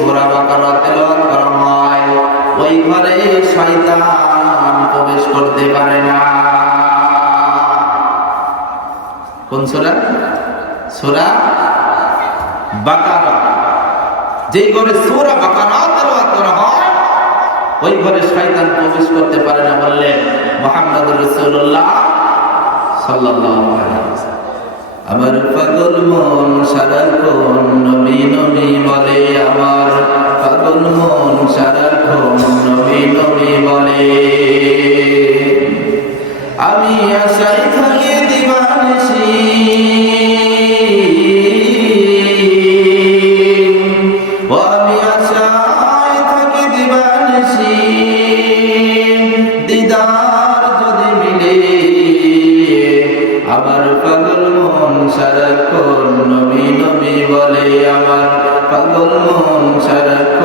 সূরা বাকারা তেলাওয়াত করা হয় ওই ঘরে শয়তান প্রবেশ করতে পারে না। কোন সূরা? সূরা বাকারা। যেই ঘরে সূরা বাকারা তেলাওয়াত করা হয় ওই ঘরে শয়তান প্রবেশ করতে পারে না বললেন মুহাম্মদুর রাসূলুল্লাহ সাল্লাল্লাহু আলাইহি ওয়াসাল্লাম। আমার পাগল মন সারাক্ষণ নবী নবী বলে, আমার পাগল মন সারাক্ষণ নবী নবী বলে। আমি আশায় থাকি দিবানিশি, ও আমি আশায় থাকি দিবানিশি, দিদার যদি মিলে আমার পাগল মন সারাক্ষণ নবী নবী বলে, আমার পাগল মন সারাক্ষণ